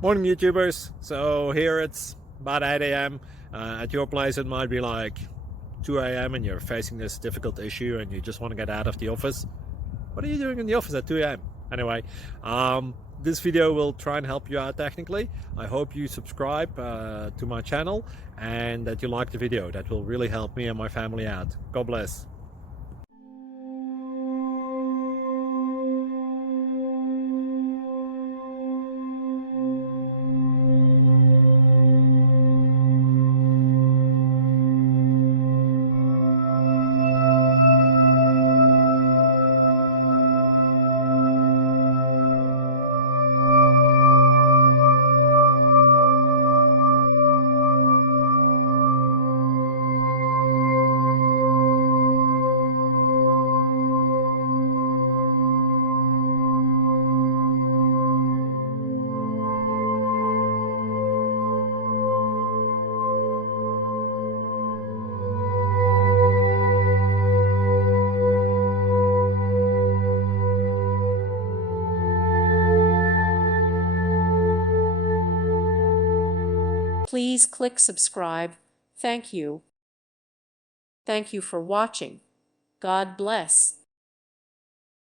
Morning YouTubers. So here it's about 8 a.m. At your place it might be like 2 a.m. and you're facing this difficult issue and you just want to get out of the office. What are you doing in the office at 2 a.m.? Anyway, this video will try and help you out technically. I hope you subscribe to my channel and that you like the video. That will really help me and my family out. God bless. Please click subscribe. Thank you. Thank you for watching. God bless.